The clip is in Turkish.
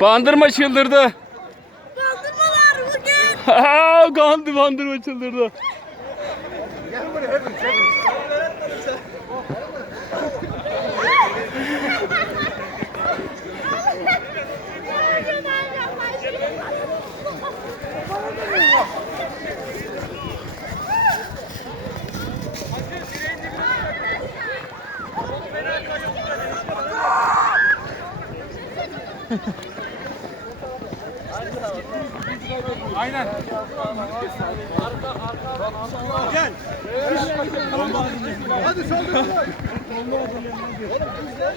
Bandırma çıldırdı. Bandırmalar bugün. Aa, kandı bandırma çıldırdı. Ha ha ha. Aynen. Arka arka. Gel. Hadi saldırın. Oğlum bizler.